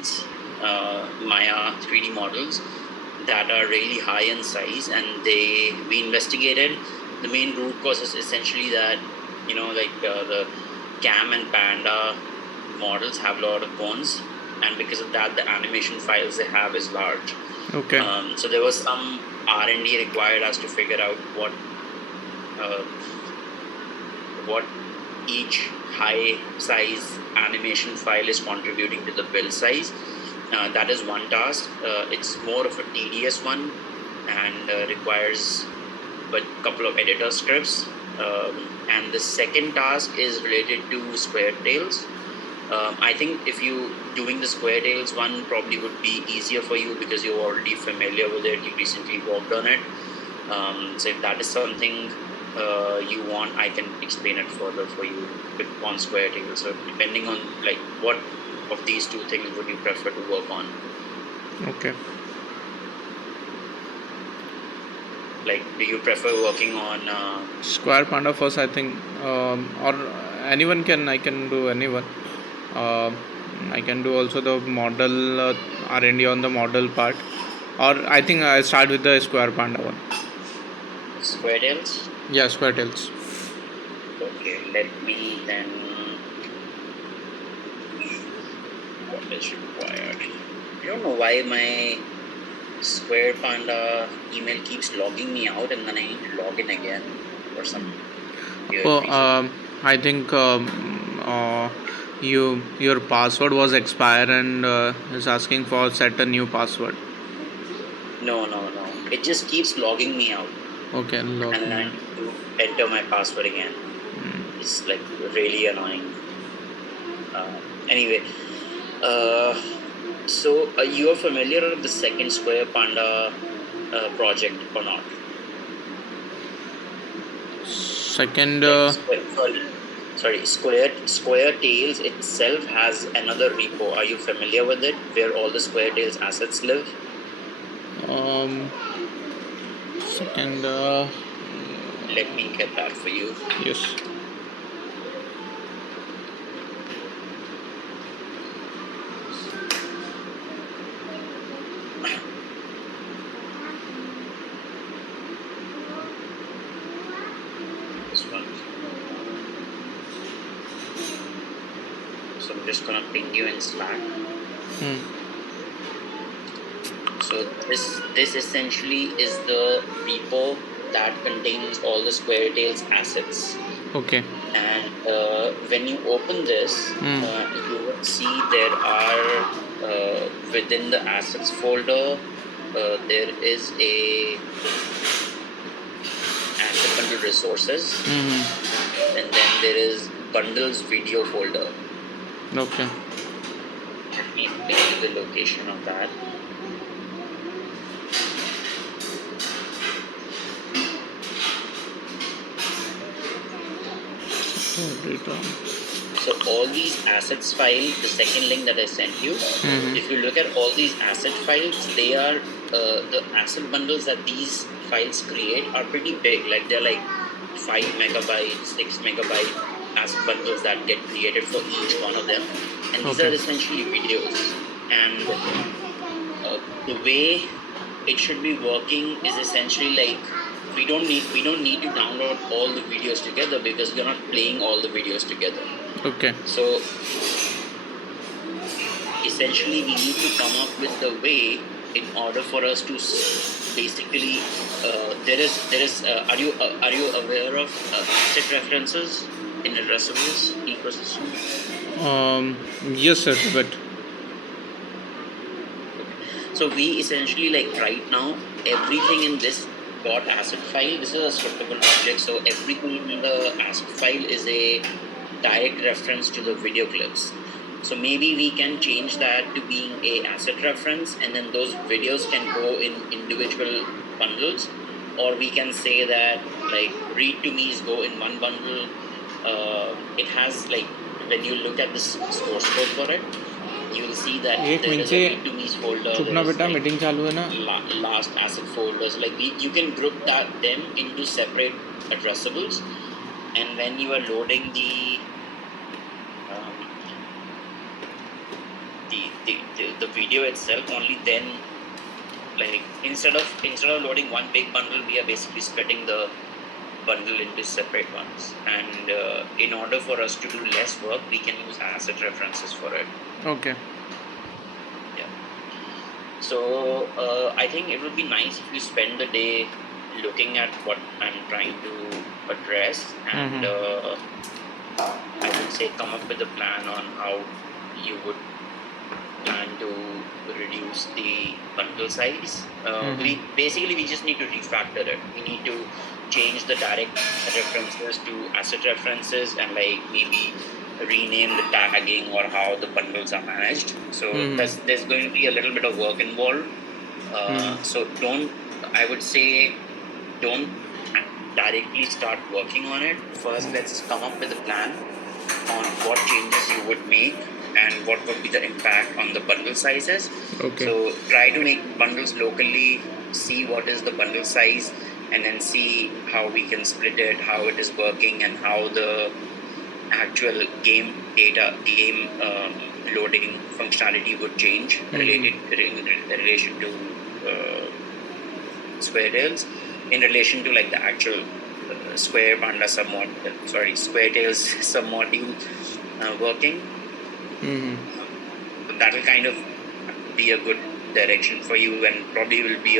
Maya 3D models that are really high in size, and we investigated. The main root cause is essentially that the Cam and Panda models have a lot of bones, and because of that, the animation files they have is large. Okay. So there was some R&D required as to figure out what each high size animation file is contributing to the build size. That is one task. It's more of a tedious one and requires a couple of editor scripts. And the second task is related to square tails. I think if you doing the square tails one probably would be easier for you because you're already familiar with it. You recently worked on it. So if that is something you want, I can explain it further for you on square tails. So depending on like what of these two things would you prefer to work on? Okay. Like, do you prefer working on Square Panda first, I think, or anyone can. I can do anyone. I can do also the model R&D on the model part, or I think I start with the Square Panda one. square tails? Yeah, Square Tails. Okay, let me then. What is required? I don't know why my Square Panda email keeps logging me out, and then I need to log in again for some weird Oh, reason. I think your password was expired and is asking for set a new password. No. It just keeps logging me out, Okay, log and then I in. need to enter my password again. It's like really annoying. Anyway, so you are familiar with the second Square Panda project or not? Second, Like Square Tails itself has another repo. Are you familiar with it? Where all the Square Tails assets live? um, second, Let me get that for you. yes. This one. So I'm just gonna ping you in Slack. So this essentially is the repo that contains all the Square Tails assets. Okay. And when you open this, you will see there are within the assets folder there is a asset bundle resources, and then there is bundles video folder. Okay. Let me tell you the location of that. So all these assets file, the second link that I sent you, if you look at all these asset files, they are the asset bundles that these files create are pretty big. Like they're like 5 megabyte, 6 megabyte asset bundles that get created for each one of them, and these are essentially videos. And the way it should be working is essentially like we don't need to download all the videos together because we're not playing all the videos together. Okay. So essentially we need to come up with the way in order for us to basically there is are you aware of asset references in addressables ecosystem? Yes, sir. But So we essentially like right now everything in this dot asset file, this is a scriptable object, so everything in the asset file is a direct reference to the video clips. So maybe we can change that to being a asset reference, and then those videos can go in individual bundles, or we can say that like read to me's go in one bundle. It has like when you look at the source code for it, you will see that एक there minute is से a read to me's folder. चुप ना There is बेटा, like meeting चालू है ना. last asset folders. Like you can group them into separate addressables, and when you are loading um, the video itself, only then, like instead of loading one big bundle, we are basically splitting the bundle into separate ones. And in order for us to do less work, we can use asset references for it. Okay. Yeah. So I think it would be nice if you spend the day looking at what I'm trying to address, and I would say come up with a plan on how you would plan to reduce the bundle size. We just need to refactor it. We need to change the direct references to asset references, and like maybe rename the tagging or how the bundles are managed. So there's going to be a little bit of work involved. So I would say don't directly start working on it. First, let's come up with a plan on what changes you would make and what would be the impact on the bundle sizes. Okay. So try to make bundles locally, see what is the bundle size, and then see how we can split it, how it is working, and how the actual game loading functionality would change related in relation to Square Tails, in relation to like the actual Square Tails submodule working. That will kind of be a good direction for you, and probably will be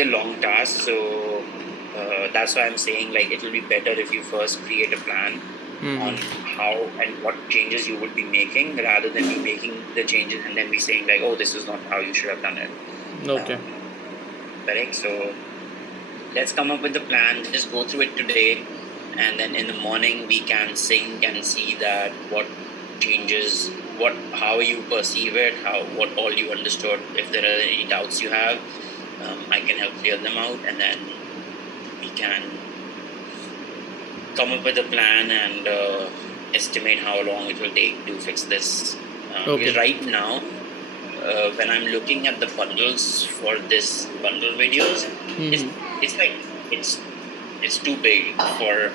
a long task. So that's why I'm saying like it will be better if you first create a plan on how and what changes you would be making, rather than me making the changes and then be saying like, oh, this is not how you should have done it. Okay. Correct. So let's come up with the plan, just go through it today, and then in the morning we can sync and see that what changes, how you perceive it, what all you understood. If there are any doubts you have, I can help clear them out, and then we can come up with a plan and estimate how long it will take to fix this. Because right now, when I'm looking at the bundles for this bundle videos, it's too big for.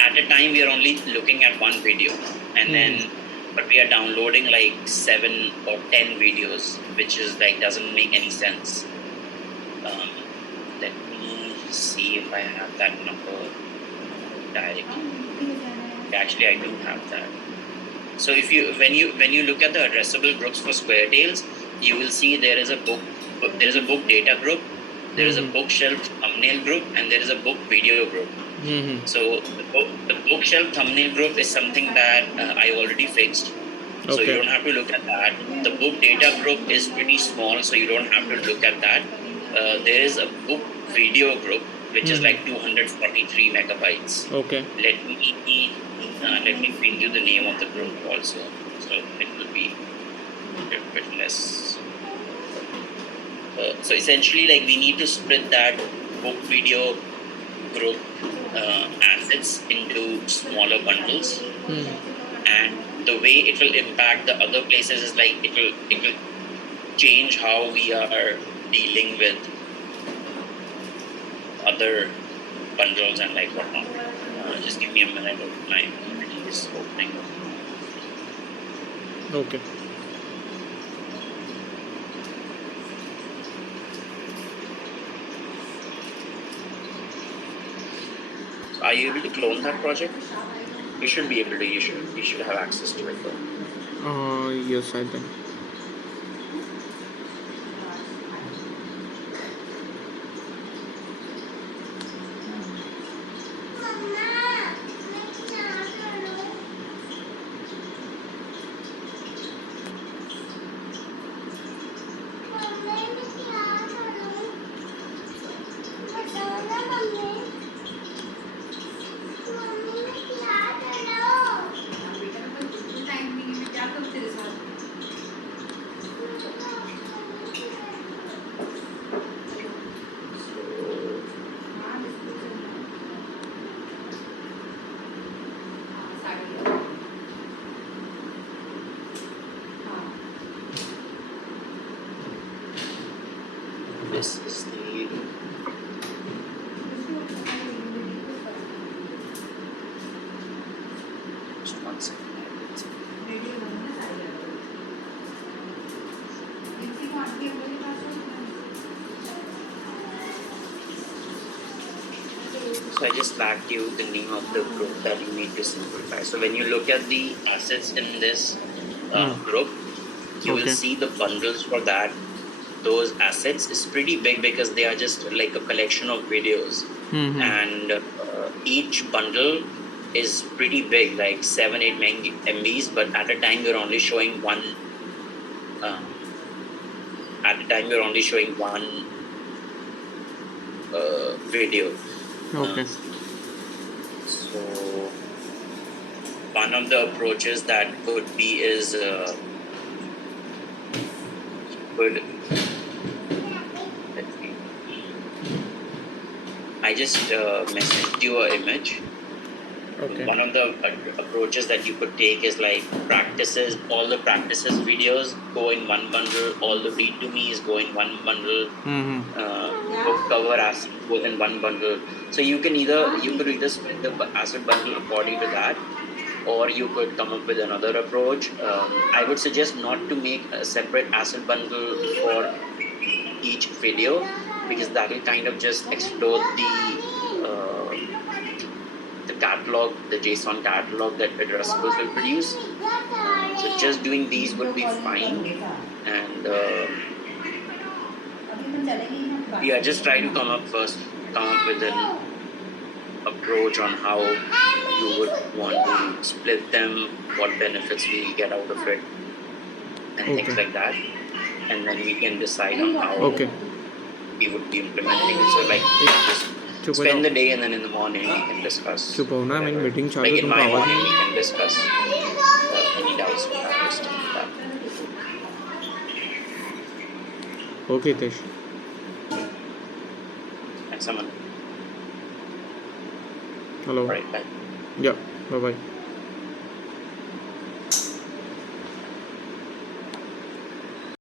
At a time, we are only looking at one video, and then but we are downloading like 7 or 10 videos, which is like doesn't make any sense. Let me see if I have that number directly. Actually, I do have that. So if when you look at the addressable groups for Square Tails, you will see there is a book data group, there is a bookshelf thumbnail group, and there is a book video group. So the bookshelf thumbnail group is something that I already fixed. So you don't have to look at that. The book data group is pretty small, so you don't have to look at that. There is a book video group, which is like 243 megabytes. Okay. Let me print you the name of the group also, so it will be a bit less. So essentially, like we need to split that book video group assets into smaller bundles, and the way it will impact the other places is like it will change how we are dealing with other bundles and like whatnot. Just give me a minute of my is opening. Okay. So are you able to clone that project? You should be able to. You should have access to it though. Yes, I think. This is the just 1 second. So I just lagged you the name of the group that you need to simplify. So when you look at the assets in this group, you will Okay. see the bundles for that. Those assets is pretty big because they are just like a collection of videos, Mm-hmm. and each bundle is pretty big, like 7-8 MBs. But at a time, you're only showing one. At a time, you're only showing one video. Okay. So one of the approaches that could be is could I just messaged you an image. Okay. One of the approaches that you could take is like practices. All the practices videos go in one bundle. All the read to me's go in one bundle. Mm-hmm. Book cover assets go in one bundle. So you could either split the asset bundle according to that, or you could come up with another approach. I would suggest not to make a separate asset bundle for each video, because that will kind of just explode the catalog, the JSON catalog that addressables will produce. So just doing these would be fine, and yeah, just try to come up with an approach on how you would want to split them, what benefits we get out of it, and things Okay. like that, and then we can decide on how Okay. we would be implementing it. So like just चुप हो spend the जाओ. day, and then in the morning we can discuss. चुप हो ना, मेरी meeting चालू Like है, in तुमको my आवाज morning नहीं we can discuss any doubts we have and stuff like that. Okay Hitesh. And someone, hello. all right, bye. या बाय बाय.